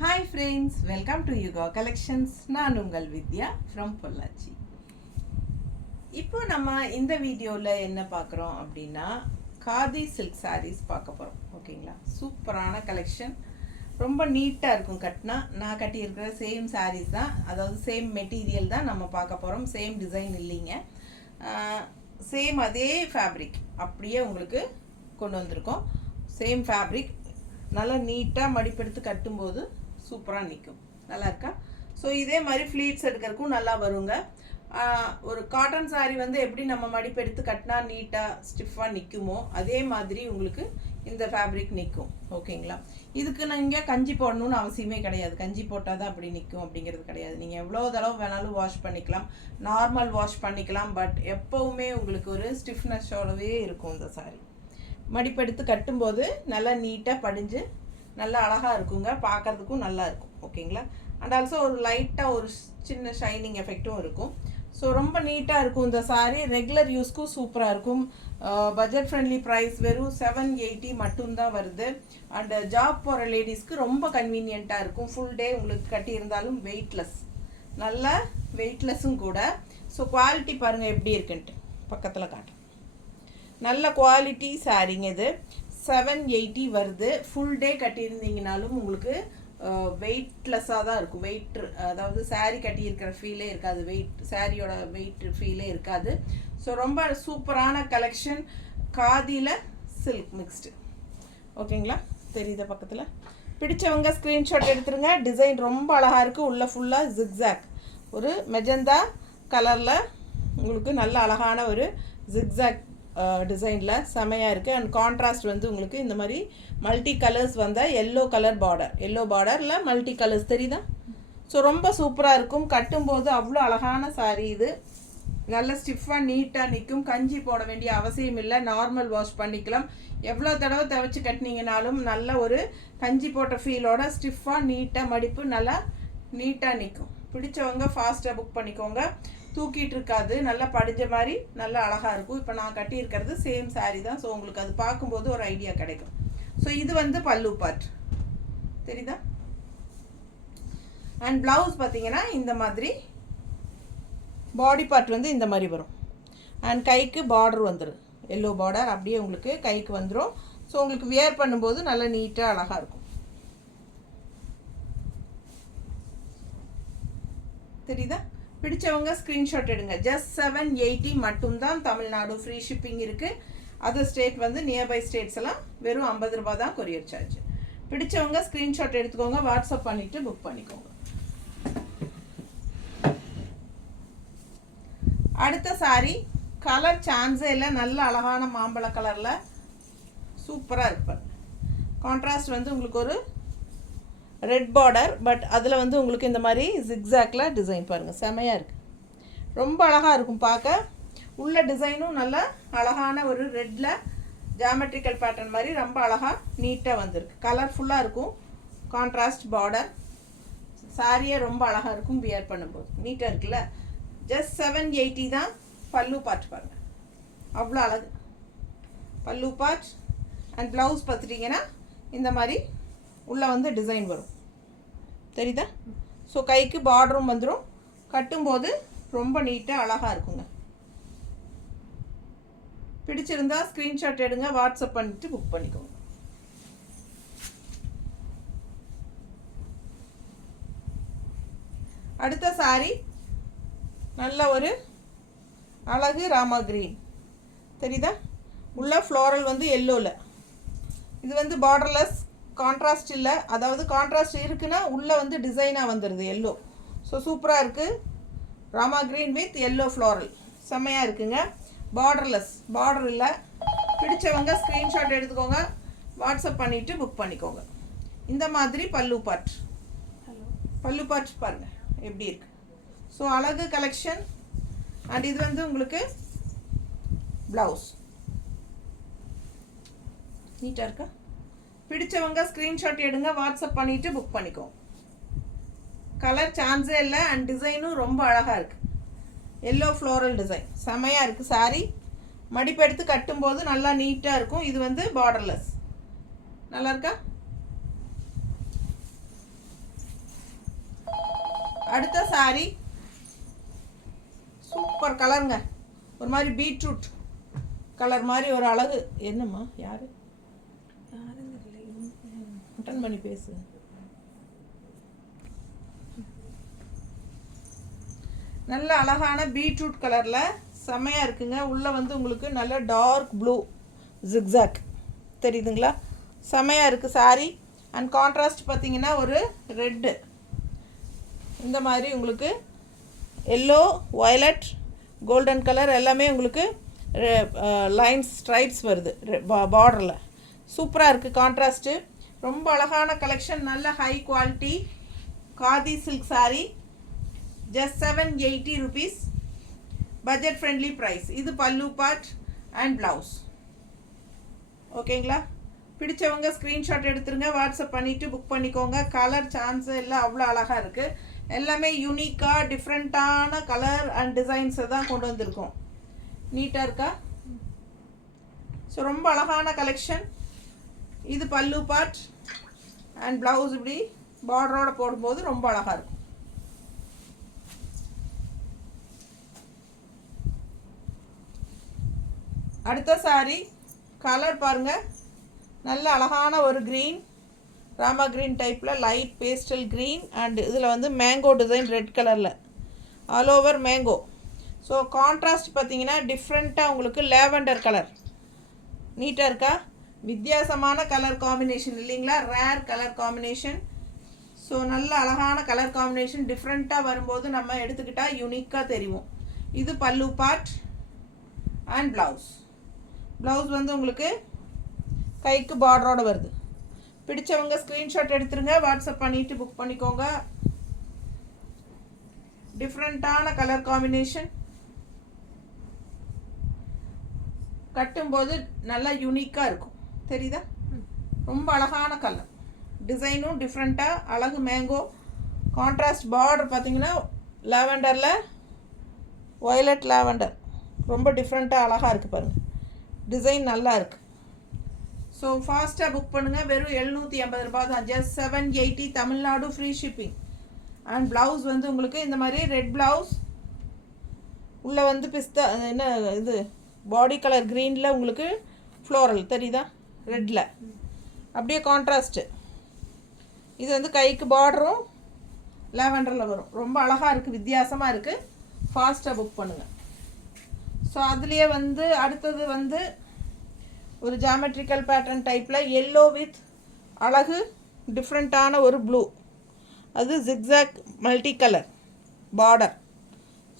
Hi friends, welcome to Yuga Collections. நான் உங்கள் வித்யா from Pollachi. இப்போ நம்ம இந்த வீடியோவில் என்ன பார்க்குறோம் அப்படின்னா காதி சில்க் சாரீஸ் பார்க்க போகிறோம். ஓகேங்களா, சூப்பரான கலெக்ஷன், ரொம்ப நீட்டாக இருக்கும். கட்டினா நான் கட்டியிருக்கிற சேம் சாரீஸ் தான், அதாவது சேம் மெட்டீரியல் தான் நம்ம பார்க்க போகிறோம். சேம் டிசைன் இல்லைங்க, சேம் அதே ஃபேப்ரிக் அப்படியே உங்களுக்கு கொண்டு வந்திருக்கோம். சேம் ஃபேப்ரிக் நல்லா நீட்டாக மடிப்பெடுத்து கட்டும்போது சூப்பராக நிற்கும். நல்லா இருக்கா? ஸோ இதே மாதிரி ஃப்ளீட்ஸ் எடுக்கிறதுக்கும் நல்லா வருங்க. ஒரு காட்டன் சாரீ வந்து எப்படி நம்ம மடிப்பெடுத்து கட்டினா நீட்டாக ஸ்டிஃபாக நிற்குமோ அதே மாதிரி உங்களுக்கு இந்த ஃபேப்ரிக் நிற்கும். ஓகேங்களா, இதுக்கு நீங்கள் கஞ்சி போடணும்னு அவசியமே கிடையாது. கஞ்சி போட்டால் தான் அப்படி நிற்கும் அப்படிங்கிறது கிடையாது. நீங்கள் எவ்வளோ தடவை வேணாலும் வாஷ் பண்ணிக்கலாம், நார்மல் வாஷ் பண்ணிக்கலாம். பட் எப்போவுமே உங்களுக்கு ஒரு ஸ்டிஃப்னஸோடவே இருக்கும். இந்த சாரீ மடிப்பெடுத்து கட்டும்போது நல்லா நீட்டாக படிஞ்சு நல்லா அழகாக இருக்குங்க, பார்க்குறதுக்கும் நல்லா இருக்கும். ஓகேங்களா, அண்ட் ஆல்சோ ஒரு லைட்டாக ஒரு சின்ன ஷைனிங் எஃபெக்டும் இருக்கும். ஸோ ரொம்ப நீட்டாக இருக்கும் இந்த சாரீ. ரெகுலர் யூஸ்க்கும் சூப்பராக இருக்கும். பட்ஜெட் ஃப்ரெண்ட்லி ப்ரைஸ் வெறும் 780 மட்டும்தான் வருது. அண்ட் ஜாப் போகிற லேடிஸ்க்கு ரொம்ப கன்வீனியண்ட்டாக இருக்கும். ஃபுல் டே உங்களுக்கு கட்டியிருந்தாலும் வெயிட்லெஸ், நல்ல வெயிட்லெஸ்ஸும் கூட. ஸோ குவாலிட்டி பாருங்கள் எப்படி இருக்குன்ட்டு, பக்கத்தில் காட்டுறேன். நல்ல குவாலிட்டி சாரீங்க இது. 780 வருது. ஃபுல் டே கட்டியிருந்தீங்கனாலும் உங்களுக்கு வெயிட்லெஸ்ஸாக தான் இருக்கும். அதாவது சாரீ கட்டியிருக்கிற ஃபீலே இருக்காது, சாரியோட வெயிட் ஃபீலே இருக்காது. ஸோ ரொம்ப சூப்பரான கலெக்ஷன். காதியில் silk mixed. ஓகேங்களா, தெரியுத பக்கத்தில். பிடிச்சவங்க ஸ்க்ரீன்ஷாட் எடுத்துருங்க. டிசைன் ரொம்ப அழகாக இருக்குது. உள்ள ஃபுல்லாக ஜிக்ஸாக் ஒரு மெஜந்தா கலரில் உங்களுக்கு நல்ல அழகான ஒரு ஜிக்ஸாக் டிசைனில் செமையாக இருக்குது. அண்ட் கான்ட்ராஸ்ட் வந்து உங்களுக்கு இந்த மாதிரி மல்டி கலர்ஸ் வந்தால் எல்லோ கலர் பார்டர், எல்லோ பார்டரில் மல்டி கலர்ஸ் தெரியுதா? ஸோ ரொம்ப சூப்பராக இருக்கும். கட்டும்போது அவ்வளோ அழகான சாரீ இது. நல்ல ஸ்டிஃபாக நீட்டாக நிற்கும். கஞ்சி போட வேண்டிய அவசியம் இல்லை, நார்மல் வாஷ் பண்ணிக்கலாம். எவ்வளோ தடவை துவைச்சி கட்டினீங்கனாலும் நல்ல ஒரு கஞ்சி போட்ட ஃபீலோட ஸ்டிஃபாக நீட்டாக மடிப்பு நல்லா நீட்டாக நிற்கும். பிடிச்சவங்க ஃபாஸ்ட்டாக புக் பண்ணிக்கோங்க. தூக்கிட்டு இருக்காது, நல்லா படிஞ்ச மாதிரி நல்லா அழகாக இருக்கும். இப்போ நான் கட்டியிருக்கிறது சேம் சாரீ தான். ஸோ உங்களுக்கு அது பார்க்கும்போது ஒரு ஐடியா கிடைக்கும். ஸோ இது வந்து பல்லு பார்ட் தெரியுதா? அண்ட் ப்ளவுஸ் பார்த்தீங்கன்னா இந்த மாதிரி பாடி பார்ட் வந்து இந்த மாதிரி வரும். அண்ட் கைக்கு பார்டர் வந்துடும், எல்லோ பார்டர் அப்படியே உங்களுக்கு கைக்கு வந்துடும். ஸோ உங்களுக்கு வியர் பண்ணும்போது நல்லா நீட்டாக அழகாக இருக்கும். தெரியுதா? பிடிச்சவங்க ஸ்க்ரீன்ஷாட் எடுங்க. ஜஸ்ட் 780 மட்டும்தான். தமிழ்நாடு ஃப்ரீ ஷிப்பிங் இருக்குது. அதர் ஸ்டேட் வந்து நியர்பை ஸ்டேட்ஸ் எல்லாம் வெறும் 50 ரூபா தான் கொரியர் சார்ஜ். பிடிச்சவங்க ஸ்க்ரீன்ஷாட் எடுத்துக்கோங்க, வாட்ஸ்அப் பண்ணிவிட்டு புக் பண்ணிக்கோங்க. அடுத்த சாரீ கலர் சான்ஸே இல்லை, நல்ல அழகான மாம்பழ கலரில் சூப்பராக இருப்பார். கான்ட்ராஸ்ட் வந்து உங்களுக்கு ஒரு ரெட் பார்டர், பட் அதில் வந்து உங்களுக்கு இந்த மாதிரி ஜிக்ஸாக்ல டிசைன் பாருங்கள், செமையாக இருக்குது. ரொம்ப அழகாக இருக்கும் பார்க்க. உள்ள டிசைனும் நல்ல அழகான ஒரு ரெட்டில் ஜாமெட்ரிக்கல் பேட்டர்ன் மாதிரி ரொம்ப அழகாக நீட்டாக வந்திருக்கு. கலர்ஃபுல்லாக இருக்கும். Contrast border. சாரியே ரொம்ப அழகாக இருக்கும் வியர் பண்ணும்போது. நீட்டாக இருக்குல்ல. ஜஸ்ட் 780 தான். பல்லு பார்ட் பாருங்கள், அவ்வளோ அழகு பல்லு பார்ட். அண்ட் ப்ளவுஸ் பார்த்துட்டிங்கன்னா இந்த மாதிரி உள்ளே வந்து டிசைன் வரும், தெரியுதா? ஸோ கைக்கு பார்டரும் வந்துடும். கட்டும்போது ரொம்ப நீட்டாக அழகாக இருக்குங்க. பிடிச்சிருந்தா ஸ்க்ரீன்ஷாட் எடுங்க, வாட்ஸ்அப் பண்ணிவிட்டு புக் பண்ணிக்கோங்க. அடுத்த சாரீ நல்ல ஒரு அழகு ராமா கிரீன் தெரியுதா? உள்ள ஃப்ளோரல் வந்து எல்லோவில். இது வந்து பார்டர்லெஸ், கான்ட்ராஸ்ட் இல்லை. அதாவது கான்ட்ராஸ்ட் இருக்குன்னா உள்ளே வந்து டிசைனாக வந்துடுது எல்லோ. ஸோ சூப்பராக இருக்குது. Rama green with yellow floral செம்மையாக இருக்குங்க. பார்டர்லெஸ், பார்டர் இல்லை. பிடிச்சவங்க ஸ்க்ரீன்ஷாட் எடுத்துக்கோங்க, வாட்ஸ்அப் பண்ணிவிட்டு புக் பண்ணிக்கோங்க. இந்த மாதிரி பல்லு பார்ட் பாருங்கள் எப்படி இருக்குது. ஸோ அழகு கலெக்ஷன். அண்ட் இது வந்து உங்களுக்கு ப்ளவுஸ் நீட்டாக இருக்கா? பிடிச்சவங்க ஸ்க்ரீன்ஷாட் எடுங்க, வாட்ஸ்அப் பண்ணிவிட்டு புக் பண்ணிக்கோங்க. கலர் சான்ஸே இல்லை. அண்ட் டிசைனும் ரொம்ப அழகாக இருக்குது. எல்லோ ஃப்ளோரல் டிசைன் செமையாக இருக்குது. சாரீ மடிப்பு எடுத்து கட்டும்போது நல்லா நீட்டாக இருக்கும். இது வந்து பார்டர்லெஸ், நல்லா இருக்கா? அடுத்த சாரி சூப்பர் கலருங்க. ஒரு மாதிரி பீட்ரூட் கலர் மாதிரி ஒரு அழகு. என்னம்மா யாரு அட்டன் பண்ணி பேசு. நல்ல அழகான பீட்ரூட் கலரில் செம்மையாக இருக்குங்க. உள்ளே வந்து உங்களுக்கு நல்ல டார்க் ப்ளூ ஜிக்ஸாக் தெரியுதுங்களா? செம்மையாக இருக்குது சாரி. அண்ட் கான்ட்ராஸ்ட் பார்த்தீங்கன்னா ஒரு ரெட்டு, இந்த மாதிரி உங்களுக்கு எல்லோ, வயலட், கோல்டன் கலர் எல்லாமே உங்களுக்கு லைன்ஸ் ஸ்ட்ரைப்ஸ் வருது பார்டரில். சூப்பராக இருக்குது கான்ட்ராஸ்ட்டு. ரொம்ப அழகான கலெக்ஷன். நல்ல high quality khadi silk sari. Just 780 rupees. Budget friendly price. இது பல்லு பார்ட் அண்ட் ப்ளவுஸ். ஓகேங்களா? பிடிச்சவங்க ஸ்க்ரீன்ஷாட் எடுத்துருங்க, வாட்ஸ்அப் பண்ணிவிட்டு புக் பண்ணிக்கோங்க. கலர் சான்ஸு எல்லாம் அவ்வளோ அழகாக இருக்குது. எல்லாமே யூனிக்காக டிஃப்ரெண்ட்டான கலர் அண்ட் டிசைன்ஸை தான் கொண்டு வந்திருக்கோம். நீட்டாக இருக்கா? ஸோ ரொம்ப அழகான கலெக்ஷன். இது பல்லு பார்ட் அண்ட் ப்ளவுஸ் இப்படி பார்டரோடு போடும்போது ரொம்ப அழகாக இருக்கும். அடுத்த சாரி கலர் பாருங்கள். நல்ல அழகான ஒரு க்ரீன், ராமா க்ரீன் டைப்பில் லைட் பேஸ்டல் க்ரீன் அண்ட் இதில் வந்து மேங்கோ டிசைன் ரெட் கலரில் all over mango. So contrast பார்த்தீங்கன்னா டிஃப்ரெண்ட்டாக உங்களுக்கு லேவெண்டர் கலர். நீட்டாக இருக்கா? வித்தியாசமான கலர் காம்பினேஷன் இல்லைங்களா? Rare colour combination. ஸோ நல்ல அழகான கலர் காம்பினேஷன். டிஃப்ரெண்ட்டாக வரும்போது நம்ம எடுத்துக்கிட்டால் யூனிக்காக தெரியும். இது பல்லு பார்ட் அண்ட் ப்ளவுஸ். ப்ளவுஸ் வந்து உங்களுக்கு கைக்கு பார்டரோடு வருது. பிடிச்சவங்க ஸ்க்ரீன்ஷாட் எடுத்துருங்க, வாட்ஸ்அப் பண்ணிவிட்டு புக் பண்ணிக்கோங்க. டிஃப்ரெண்ட்டான கலர் காம்பினேஷன். கட்டும்போது நல்லா யூனிக்காக இருக்கும். தெரியுதா? ரொம்ப அழகான கலர். டிசைனும் டிஃப்ரெண்ட்டாக அழகு. மேங்கோ கான்ட்ராஸ்ட் பார்டர் பார்த்தீங்கன்னா லாவெண்டரில் வயலட் லாவெண்டர் ரொம்ப டிஃப்ரெண்ட்டாக அழகாக இருக்குது பாருங்கள். டிசைன் நல்லா இருக்குது. ஸோ ஃபாஸ்ட்டாக புக் பண்ணுங்கள். வெறும் 750 ரூபாய் தான். Just 780. Tamil Nadu free shipping. And blouse வந்து உங்களுக்கு இந்த மாதிரி ரெட் ப்ளவுஸ், உள்ளே வந்து பிஸ்தா என்ன இது பாடி கலர் க்ரீனில் உங்களுக்கு ஃப்ளோரல் தெரியுதா? ரெட்டில் அப்படியே கான்ட்ராஸ்ட்டு. இது வந்து கைக்கு பார்டரும் லாவெண்டரில் வரும். ரொம்ப அழகாக இருக்குது, வித்தியாசமாக இருக்குது. ஃபாஸ்ட்டாக புக் பண்ணுங்கள். ஸோ அதுலேயே வந்து அடுத்தது வந்து ஒரு ஜாமெட்ரிக்கல் பேட்டர்ன் டைப்பில் எல்லோ வித் அழகு டிஃப்ரெண்ட்டான ஒரு ப்ளூ, அது zigzag multi colour border.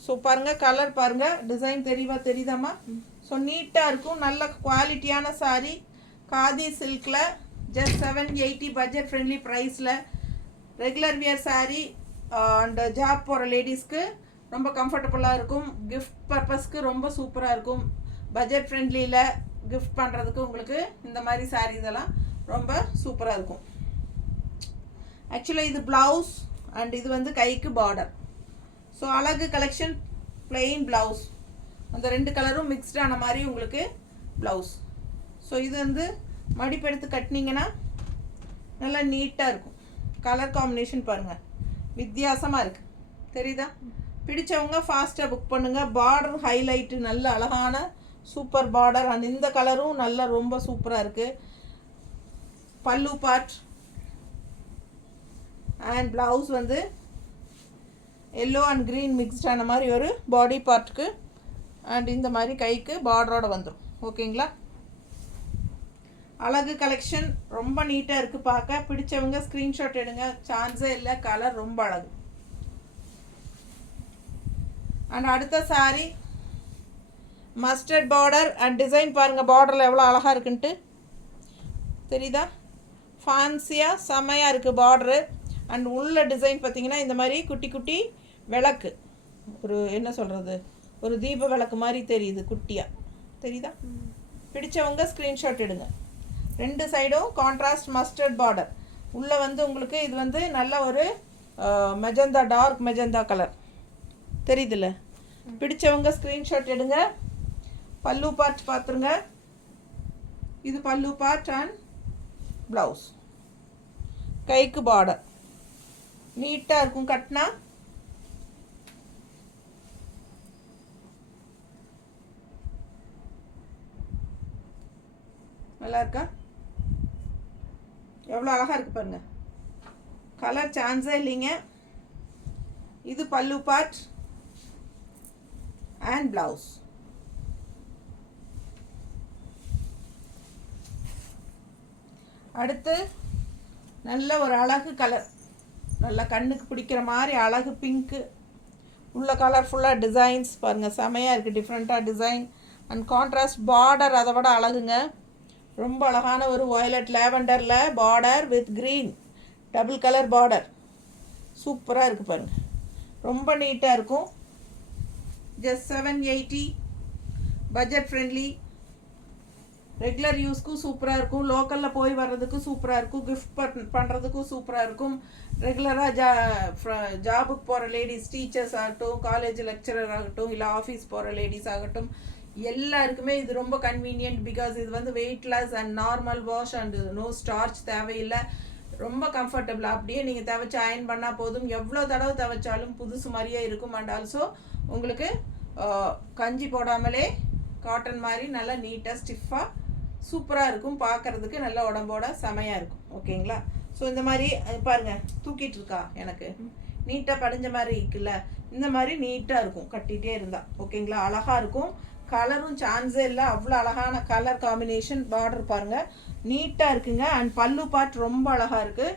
So பாருங்கள், கலர் பாருங்கள், டிசைன் தெரியுதாம்மா? ஸோ நீட்டாக இருக்கும். நல்ல குவாலிட்டியான சாரீ. காதி சில்கில் ஜஸ்ட் 780 பட்ஜெட் ஃப்ரெண்ட்லி ப்ரைஸில். Regular wear sari and job போகிற லேடிஸ்க்கு ரொம்ப கம்ஃபர்டபுளாக இருக்கும். கிஃப்ட் பர்பஸ்க்கு ரொம்ப சூப்பராக இருக்கும். பட்ஜெட் ஃப்ரெண்ட்லியில் கிஃப்ட் பண்ணுறதுக்கு உங்களுக்கு இந்த மாதிரி சாரீஸ் எல்லாம் ரொம்ப சூப்பராக இருக்கும். ஆக்சுவலாக இது ப்ளவுஸ் அண்ட் இது வந்து கைக்கு பார்டர். ஸோ அழகு கலெக்ஷன். பிளெயின் ப்ளவுஸ், அந்த ரெண்டு கலரும் மிக்ஸ்டான மாதிரி உங்களுக்கு ப்ளவுஸ். ஸோ இது வந்து மடிப்பெடுத்து கட்டினீங்கன்னா நல்லா நீட்டாக இருக்கும். கலர் காம்பினேஷன் பாருங்கள், வித்தியாசமாக இருக்குது. தெரியுதா? பிடிச்சவங்க ஃபாஸ்ட்டாக புக் பண்ணுங்கள். பார்டர் ஹைலைட்டு நல்ல அழகான சூப்பர் பார்டர். அண்ட் இந்த கலரும் நல்லா ரொம்ப சூப்பராக இருக்குது. பல்லு பார்ட் அண்ட் ப்ளவுஸ் வந்து எல்லோ அண்ட் க்ரீன் மிக்ஸ்டான மாதிரி ஒரு பாடி பார்ட்டுக்கு அண்ட் இந்த மாதிரி கைக்கு பார்டரோடு வந்துடும். ஓகேங்களா? அழகு கலெக்ஷன். ரொம்ப நீட்டாக இருக்குது பார்க்க. பிடிச்சவங்க ஸ்க்ரீன்ஷாட் எடுங்க, சான்ஸே இல்லை. கலர் ரொம்ப அழகு. அண்ட் அடுத்த sari mustard border and design பாருங்கள். பார்டரில் எவ்வளோ அழகாக இருக்குன்ட்டு தெரியுதா? ஃபேன்சியாக செம்மையாக இருக்குது பார்டரு. அண்ட் உள்ள டிசைன் பார்த்திங்கன்னா இந்த மாதிரி குட்டி குட்டி விளக்கு, ஒரு என்ன சொல்கிறது, ஒரு தீப விளக்கு மாதிரி தெரியுது குட்டியாக. தெரியுதா? பிடிச்சவங்க ஸ்க்ரீன்ஷாட் எடுங்க. ரெண்டு சைடும் கான்ட்ராஸ்ட் மஸ்டர்ட் பார்டர். உள்ளே வந்து உங்களுக்கு இது வந்து நல்ல ஒரு மெஜந்தா, டார்க் மெஜந்தா கலர் தெரியுதுல்ல? பிடிச்சவங்க ஸ்க்ரீன்ஷாட் எடுங்க. பல்லு பார்ட் பார்த்துருங்க. இது பல்லு பார்ட் அண்ட் ப்ளவுஸ். கைக்கு பார்டர் நீட்டாக இருக்கும். கட்டினா நல்லா இருக்கா? எவ்வளோ அழகாக இருக்குது பாருங்கள். கலர் சான்ஸே இல்லைங்க. இது பல்லு பார்ட் அண்ட் ப்ளவுஸ். அடுத்து நல்ல ஒரு அழகு கலர், நல்ல கண்ணுக்கு பிடிக்கிற மாதிரி அழகு பிங்க்கு. உள்ள கலர்ஃபுல்லாக டிசைன்ஸ் பாருங்கள், செமையாக இருக்குது. டிஃப்ரெண்ட்டாக டிசைன் அண்ட் கான்ட்ராஸ்ட் பார்டர் அதை விட அழகுங்க. ரொம்ப அழகான ஒரு வயலட் லேவண்டரில் border with green double colour border. சூப்பராக இருக்குது பாருங்கள், ரொம்ப நீட்டாக இருக்கும். ஜஸ்ட் 780, பட்ஜெட் ஃப்ரெண்ட்லி, ரெகுலர் யூஸ்க்கும் சூப்பராக இருக்கும். லோக்கலில் போய் வர்றதுக்கும் சூப்பராக இருக்கும். கிஃப்ட் பண்ணுறதுக்கும் சூப்பராக இருக்கும். ரெகுலராக ஜாபுக்கு போகிற லேடிஸ், டீச்சர்ஸ் ஆகட்டும், காலேஜ் லெக்சரர் ஆகட்டும், இல்லை ஆஃபீஸ் போகிற லேடிஸ் ஆகட்டும், எல்லாருக்குமே இது ரொம்ப கன்வீனியன்ட். பிகாஸ் இது வந்து weightless and normal wash and no starch தேவையில்லை. ரொம்ப கம்ஃபர்டபுள். அப்படியே நீங்கள் துவைச்சி அயன் பண்ணால் போதும். எவ்வளோ தடவை துவைச்சாலும் புதுசு மாதிரியே இருக்கும். அண்ட் ஆல்சோ உங்களுக்கு கஞ்சி போடாமலே காட்டன் மாதிரி நல்லா நீட்டாக ஸ்டிஃபாக சூப்பராக இருக்கும். பார்க்குறதுக்கு நல்ல உடம்போட செமையாக இருக்கும். ஓகேங்களா? ஸோ இந்த மாதிரி பாருங்கள், தூக்கிட்டு இருக்கா எனக்கு நீட்டாக படிஞ்ச மாதிரி இருக்குல்ல, இந்த மாதிரி நீட்டாக இருக்கும் கட்டிகிட்டே இருந்தால். ஓகேங்களா? அழகாக இருக்கும். கலரும் சான்ஸே இல்லை, அவ்வளோ அழகான கலர் காம்பினேஷன். பார்டர் பாருங்கள், நீட்டாக இருக்குங்க. அண்ட் பல்லு பார்ட் ரொம்ப அழகாக இருக்குது.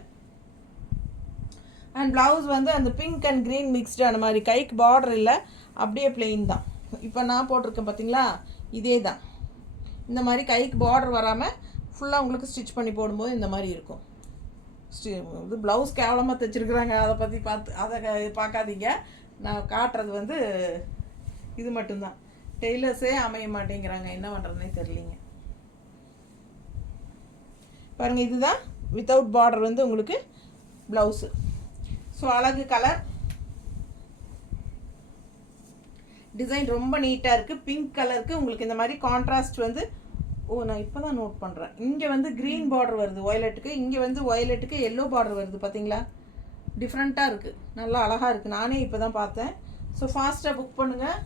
அண்ட் ப்ளவுஸ் வந்து அந்த பிங்க் அண்ட் க்ரீன் மிக்ஸ்டான மாதிரி, கைக்கு பார்டர் இல்லை, அப்படியே பிளெயின் தான். இப்போ நான் போட்டிருக்கேன் பார்த்தீங்களா, இதே தான். இந்த மாதிரி கைக்கு பார்டர் வராமல் ஃபுல்லாக உங்களுக்கு ஸ்டிச் பண்ணி போடும்போது இந்த மாதிரி இருக்கும். இது ப்ளவுஸ் கேவலமாக தைச்சிருக்குறாங்க, அதை பற்றி அதை பார்க்காதீங்க. நான் காட்டுறது வந்து இது மட்டும்தான். டெய்லர்ஸே அமைய மாட்டேங்கிறாங்க, என்ன பண்ணுறதுனே தெரியலிங்க. பாருங்கள், இதுதான் வித்தவுட் பார்டர் வந்து உங்களுக்கு ப்ளவுஸு. ஸோ அழகு கலர் டிசைன் ரொம்ப நீட்டாக இருக்குது. பிங்க் கலருக்கு உங்களுக்கு இந்த மாதிரி கான்ட்ராஸ்ட் வந்து, நான் இப்போ தான் நோட் பண்ணுறேன். இங்கே வந்து க்ரீன் பார்டர் வருது வயலட்டுக்கு, இங்கே வந்து வயலட்டுக்கு எல்லோ பார்டர் வருது. பார்த்தீங்களா? டிஃப்ரெண்ட்டாக இருக்குது, நல்லா அழகாக இருக்குது. நானே இப்போ தான் பார்த்தேன். ஸோ ஃபாஸ்ட்டாக புக் பண்ணுங்கள்.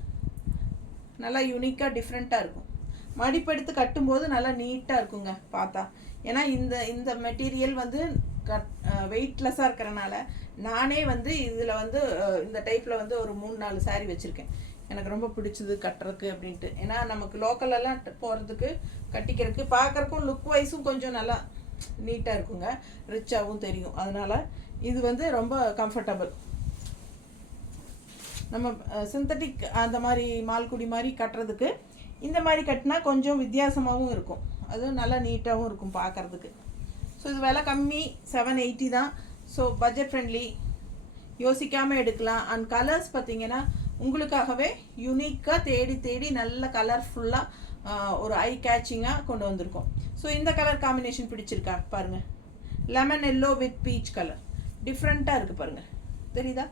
நல்லா யூனிக்காக டிஃப்ரெண்ட்டாக இருக்கும். மடிப்பெடுத்து கட்டும்போது நல்லா நீட்டாக இருக்குங்க பார்த்தா. ஏன்னா இந்த மெட்டீரியல் வந்து வெயிட்லெஸ்ஸாக இருக்கிறனால நானே வந்து இதில் வந்து இந்த டைப்பில் வந்து ஒரு 3-4 சாரீ வச்சுருக்கேன். எனக்கு ரொம்ப பிடிச்சது கட்டுறதுக்கு அப்படின்ட்டு. ஏன்னா நமக்கு லோக்கலெல்லாம் போகிறதுக்கு கட்டிக்கிறதுக்கு பார்க்குறக்கும் லுக் வைஸும் கொஞ்சம் நல்லா நீட்டாக இருக்குங்க, ரிச்சாகவும் தெரியும். அதனால் இது வந்து ரொம்ப கம்ஃபர்டபுள். நம்ம சிந்தட்டிக் அந்த மாதிரி மால்குடி மாதிரி கட்டுறதுக்கு இந்த மாதிரி கட்டினா கொஞ்சம் வித்தியாசமாகவும் இருக்கும், அதுவும் நல்லா நீட்டாகவும் இருக்கும் பார்க்குறதுக்கு. ஸோ இது விலை கம்மி, 780 தான். ஸோ பட்ஜெட் ஃப்ரெண்ட்லி, யோசிக்காமல் எடுக்கலாம். அண்ட் கலர்ஸ் பார்த்திங்கன்னா உங்களுக்காகவே யூனிக்காக தேடி நல்ல கலர்ஃபுல்லாக ஒரு ஐ கேச்சிங்காக கொண்டு வந்திருக்கோம். ஸோ இந்த கலர் காம்பினேஷன் பிடிச்சிருக்கா பாருங்கள். Lemon yellow with peach colour டிஃப்ரெண்ட்டாக இருக்குது பாருங்கள், தெரியுதா?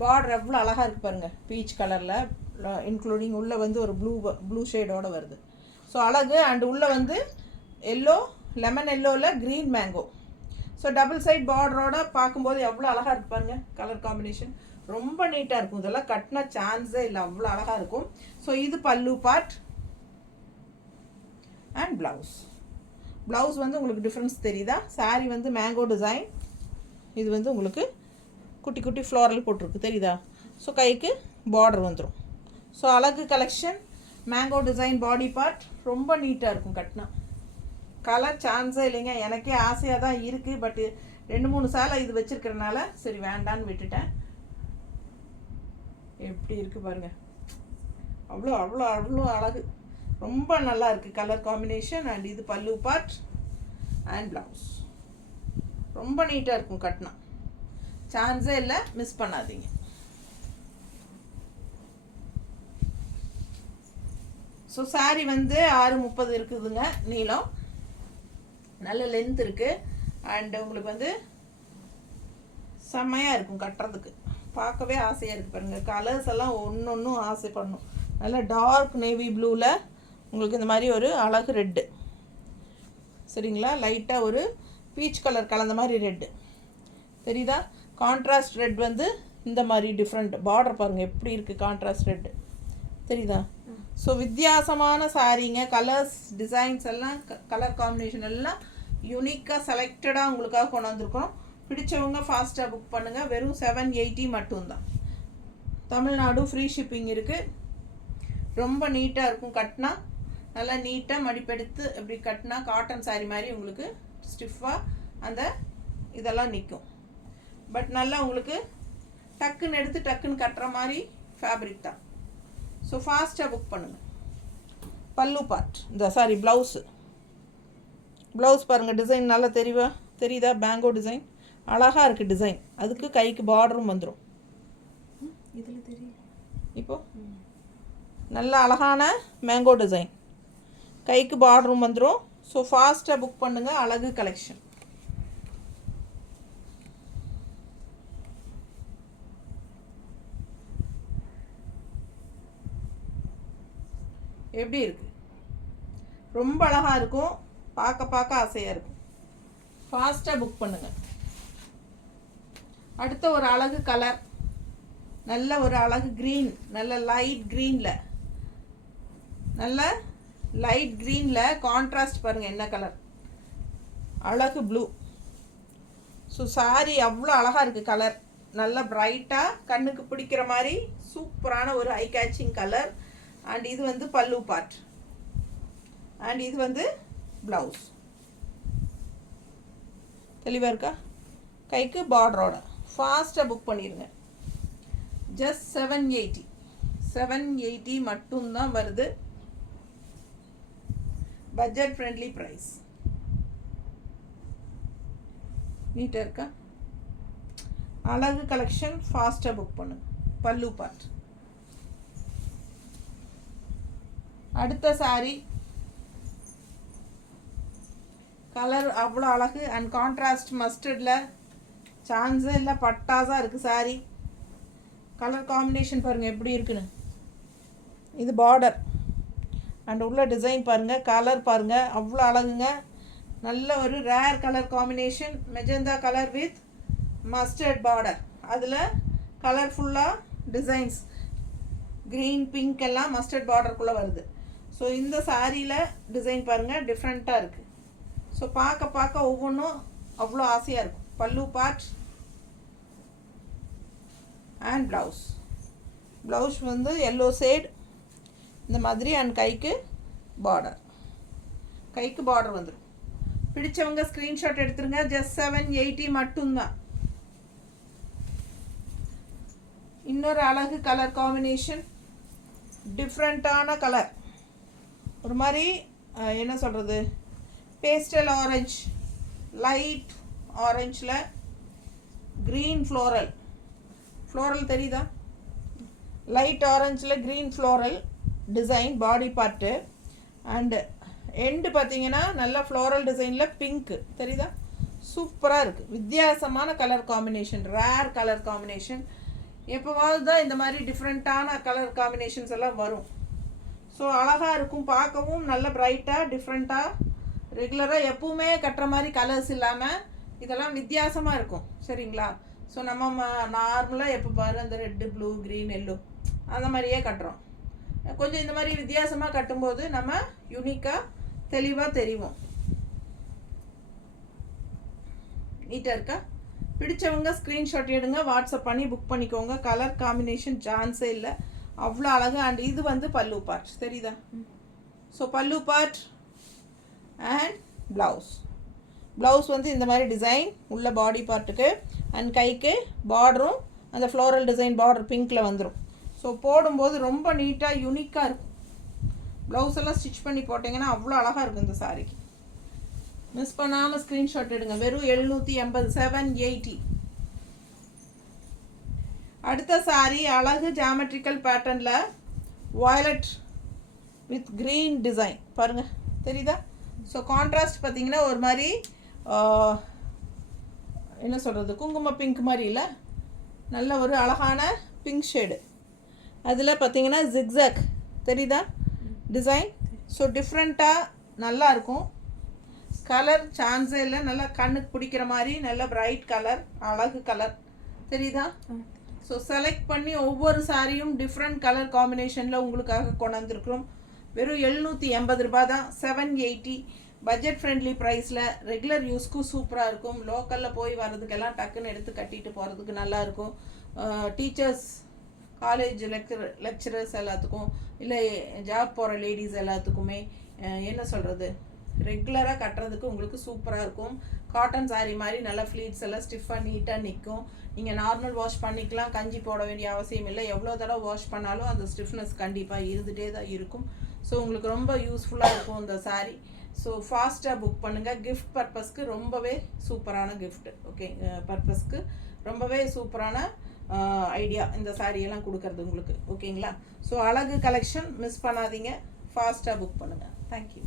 பார்டர் எவ்வளோ அழகாக இருக்குது பாருங்கள், பீச் கலரில் இன்க்ளூடிங் உள்ளே வந்து ஒரு ப்ளூ ஷேடோடு வருது. ஸோ அழகு. அண்ட் உள்ளே வந்து எல்லோ, லெமன் எல்லோவில் green mango. So double side பார்டரோட பார்க்கும்போது எவ்வளோ அழகாக இருக்குது பாருங்கள். கலர் காம்பினேஷன் ரொம்ப நீட்டாக இருக்கும். இதெல்லாம் கட்டினா சான்ஸே இல்லை, அவ்வளோ அழகாக இருக்கும். ஸோ இது பல்லு பார்ட் அண்ட் ப்ளவுஸ் வந்து உங்களுக்கு டிஃப்ரென்ஸ் தெரியுதா? சாரீ வந்து மேங்கோ டிசைன், இது வந்து உங்களுக்கு குட்டி குட்டி ஃப்ளோரல் போட்டிருக்கு, தெரியுதா? ஸோ கைக்கு பார்டர் வந்துடும். ஸோ அழகு collection, mango design body part ரொம்ப நீட்டாக இருக்கும் கட்டினா. கலர் சான்ஸே இல்லைங்க. எனக்கே ஆசையாக தான் இருக்குது, பட்டு 2-3 சேலை இது வச்சுருக்கிறனால சரி வேண்டான்னு விட்டுட்டேன். எப்படி இருக்குது பாருங்கள், அவ்வளோ அவ்வளோ அவ்வளோ அழகு, ரொம்ப நல்லா இருக்குது கலர் காம்பினேஷன். அண்ட் இது பல்லு பார்ட் அண்ட் ப்ளவுஸ் ரொம்ப நீட்டாக இருக்கும் கட்டினா, சான்ஸே இல்லை, மிஸ் பண்ணாதீங்க. ஸோ சாரீ வந்து 630 இருக்குதுங்க நீளம், நல்ல லென்த் இருக்குது. அண்டு உங்களுக்கு வந்து செம்மையாக இருக்கும் கட்டுறதுக்கு, பார்க்கவே ஆசையாக இருக்குது பாருங்கள். கலர்ஸ் எல்லாம் ஒன்றும் ஆசைப்படணும். நல்ல டார்க் நேவி ப்ளூவில் உங்களுக்கு இந்த மாதிரி ஒரு அழகு ரெட்டு, சரிங்களா? லைட்டாக ஒரு பீச் கலர் கலந்த மாதிரி ரெட்டு தெரியுதா? கான்ட்ராஸ்ட் ரெட் வந்து இந்த மாதிரி டிஃப்ரெண்ட் பார்டர் பாருங்கள் எப்படி இருக்குது. கான்ட்ராஸ்ட் ரெட்டு தெரியுதா? ஸோ வித்தியாசமான சாரீங்க, கலர்ஸ், டிசைன்ஸ் எல்லாம் கலர் காம்பினேஷன் எல்லாம் யூனிக்காக செலக்டடாக உங்களுக்காக கொண்டு வந்திருக்கோம். பிடிச்சவங்க ஃபாஸ்ட்டாக புக் பண்ணுங்கள். வெறும் 780 மட்டும்தான். தமிழ்நாடு ஃப்ரீ ஷிப்பிங் இருக்குது. ரொம்ப நீட்டாக இருக்கும். கட்டினா நல்லா நீட்டாக மடிப்பெடுத்து இப்படி கட்டினா காட்டன் சாரீ மாதிரி உங்களுக்கு ஸ்டிஃபாக அந்த இதெல்லாம் நிற்கும். பட் நல்லா உங்களுக்கு டக்குன்னு எடுத்து டக்குன்னு கட்டுற மாதிரி ஃபேப்ரிக் தான். ஸோ ஃபாஸ்ட்டாக புக் பண்ணுங்கள். பல்லு பார்ட் ப்ளவுஸ் பாருங்கள். டிசைன் நல்லா தெரியுதா? பேங்கோ டிசைன் அழகாக இருக்குது டிசைன். அதுக்கு கைக்கு பார்டரும் வந்துடும். இதில் தெரியும். இப்போது நல்ல அழகான மேங்கோ டிசைன், கைக்கு பார்டரும் வந்துடும். ஸோ ஃபாஸ்ட்டாக புக் பண்ணுங்கள். அழகு கலெக்ஷன். எப்படி இருக்குது? ரொம்ப அழகாக இருக்கும். பார்க்க ஆசையாக இருக்கும். ஃபாஸ்ட்டாக புக் பண்ணுங்கள். அடுத்த ஒரு அழகு கலர், நல்ல ஒரு அழகு க்ரீன், நல்ல லைட் க்ரீனில், நல்ல லைட் க்ரீனில் கான்ட்ராஸ்ட் பாருங்கள் என்ன கலர், அழகு ப்ளூ. ஸோ சாரி அவ்வளோ அழகாக இருக்குது. கலர் நல்ல பிரைட்டாக கண்ணுக்கு பிடிக்கிற மாதிரி சூப்பரான ஒரு ஐ கேச்சிங் கலர். அண்ட் இது வந்து பல்லு பார்ட், அண்ட் இது வந்து ப்ளவுஸ். தெளிவாக இருக்கா? கைக்கு பார்டரோட. ஃபாஸ்ட்டாக புக் பண்ணிடுங்க. ஜஸ்ட் 780 மட்டும்தான் வருது. Budget friendly price. நீட்டாக இருக்கா? அழகு கலெக்ஷன். ஃபாஸ்ட்டாக புக் பண்ணுங்க. பல்லு பார்ட். அடுத்த சாரி கலர் அவ்வளோ அழகு அண்ட் கான்ட்ராஸ்ட் மஸ்டர்டில் சான்ஸே இல்லை. பட்டாஸாக இருக்குது சாரி. கலர் காம்பினேஷன் பாருங்கள் எப்படி இருக்குன்னு. இது பார்டர் அண்ட் உள்ள டிசைன் பாருங்கள், கலர் பாருங்கள் அவ்வளோ அழகுங்க. நல்ல ஒரு rare colour combination. Magenta colour with mustard border. அதில் கலர்ஃபுல்லாக டிசைன்ஸ் க்ரீன் பிங்க் எல்லாம் மஸ்டர்ட் பார்டருக்குள்ளே வருது. ஸோ இந்த சாரியில் டிசைன் பாருங்கள் டிஃப்ரெண்ட்டாக இருக்குது. ஸோ பார்க்க ஒவ்வொன்றும் அவ்வளோ ஆசையாக இருக்கும். பல்லு பார்ட் அண்ட் ப்ளவுஸ் வந்து எல்லோ ஷேட் இந்த மாதிரி. அண்ட் கைக்கு பார்டர் வந்துடும். பிடிச்சவங்க ஸ்க்ரீன்ஷாட் எடுத்துருங்க. ஜஸ்ட் 780 மட்டும்தான். இன்னொரு அழகு கலர் காம்பினேஷன், டிஃப்ரெண்ட்டான கலர். ஒரு மாதிரி என்ன சொல்கிறது, பேஸ்டல் ஆரஞ்ச், லைட் ஆரஞ்சில் க்ரீன் ஃப்ளோரல் தெரியுதா? லைட் ஆரஞ்சில் green floral design body part. And end பார்த்தீங்கன்னா நல்ல ஃப்ளோரல் டிசைனில் பிங்க்கு தெரியுதா? சூப்பராக இருக்குது. வித்தியாசமான colour combination, rare colour combination. எப்போவாவது தான் இந்த மாதிரி டிஃப்ரெண்ட்டான கலர் காம்பினேஷன்ஸ் எல்லாம் வரும். ஸோ அழகாக இருக்கும். பார்க்கவும் நல்ல பிரைட்டாக டிஃப்ரெண்ட்டாக ரெகுலராக எப்பவுமே கட்டுற மாதிரி கலர்ஸ் இல்லாமல் இதெல்லாம் வித்தியாசமாக இருக்கும். சரிங்களா? ஸோ நம்ம நார்மலாக எப்போ பாரு அந்த ரெட்டு, ப்ளூ, க்ரீன், எல்லோ அந்த மாதிரியே கட்டுறோம். கொஞ்சம் இந்த மாதிரி வித்தியாசமாக கட்டும்போது நம்ம யூனிக்காக தெளிவாக தெரியும். நீட்டாக இருக்கா? பிடிச்சவங்க ஸ்க்ரீன்ஷாட் எடுங்க, வாட்ஸ்அப் பண்ணி புக் பண்ணிக்கோங்க. கலர் காம்பினேஷன் சான்ஸே இல்லை, அவ்வளோ அழகு. அண்ட் இது வந்து பல்லு பார்ட் தெரியுதா? ஸோ பல்லு பார்ட் அண்ட் ப்ளவுஸ் வந்து இந்த மாதிரி டிசைன் உள்ள பாடி பார்ட்டுக்கு. அண்ட் கைக்கு பார்டரும் அந்த ஃப்ளோரல் டிசைன் பார்டர் பிங்க்கில் வந்துடும். ஸோ போடும்போது ரொம்ப நீட்டாக யூனிக்காக இருக்கும். ப்ளவுஸ் எல்லாம் ஸ்டிச் பண்ணி போட்டிங்கன்னா அவ்வளோ அழகாக இருக்கும் இந்த சாரிக்கு. மிஸ் பண்ணாமல் ஸ்க்ரீன்ஷாட் எடுங்க. வெறும் 780, 780. அடுத்த சாரி அழகு ஜாமெட்ரிக்கல் பேட்டர்னில் வயலட் வித் க்ரீன் டிசைன் பாருங்கள் தெரியுதா? ஸோ கான்ட்ராஸ்ட் பார்த்தீங்கன்னா ஒரு மாதிரி என்ன சொல்கிறது, குங்கும பிங்க் மாதிரி இல்லை, நல்ல ஒரு அழகான பிங்க் ஷேடு. அதில் பார்த்தீங்கன்னா ஜிக்ஸாக் தெரியுதா டிசைன். ஸோ டிஃப்ரெண்ட்டாக நல்லாயிருக்கும். கலர் சான்ஸே இல்லை, நல்லா கண்ணுக்கு பிடிக்கிற மாதிரி நல்ல பிரைட் கலர், அழகு கலர் தெரியுதா? ஸோ செலக்ட் பண்ணி ஒவ்வொரு சாரியும் டிஃப்ரெண்ட் கலர் காம்பினேஷனில் உங்களுக்காக கொண்டாந்துருக்குறோம். வெறும் 780 ரூபா தான், 780. பட்ஜெட் ஃப்ரெண்ட்லி ப்ரைஸில் ரெகுலர் யூஸ்க்கும் சூப்பராக இருக்கும். லோக்கலில் போய் வர்றதுக்கெல்லாம் டக்குன்னு எடுத்து கட்டிட்டு போகிறதுக்கு நல்லாயிருக்கும். டீச்சர்ஸ், காலேஜ் லெக்சரர்ஸ் எல்லாத்துக்கும், இல்லை ஜாப் போகிற லேடிஸ் எல்லாத்துக்குமே என்ன சொல்கிறது, ரெகுலராக கட்டுறதுக்கு உங்களுக்கு சூப்பராக இருக்கும். காட்டன் சாரீ மாதிரி நல்லா ஃப்ளீட்ஸ் எல்லாம் ஸ்டிஃபாக நீட்டாக நிற்கும். நீங்கள் நார்மல் வாஷ் பண்ணிக்கலாம், கஞ்சி போட வேண்டிய அவசியம் இல்லை. எவ்வளோ தடவை வாஷ் பண்ணாலும் அந்த ஸ்டிஃப்னஸ் கண்டிப்பாக இருந்துகிட்டே தான் இருக்கும். ஸோ உங்களுக்கு ரொம்ப யூஸ்ஃபுல்லாக இருக்கும் இந்த சாரீ. ஸோ ஃபாஸ்ட்டாக புக் பண்ணுங்கள். கிஃப்ட் பர்பஸ்க்கு ரொம்பவே சூப்பரான கிஃப்ட். ஓகே, பர்பஸ்க்கு ரொம்பவே சூப்பரான ஐடியா இந்த சாரியெல்லாம் கொடுக்கறது உங்களுக்கு. ஓகேங்களா? ஸோ அழகு கலெக்ஷன் மிஸ் பண்ணாதீங்க, ஃபாஸ்ட்டாக புக் பண்ணுங்கள். தேங்க்யூ.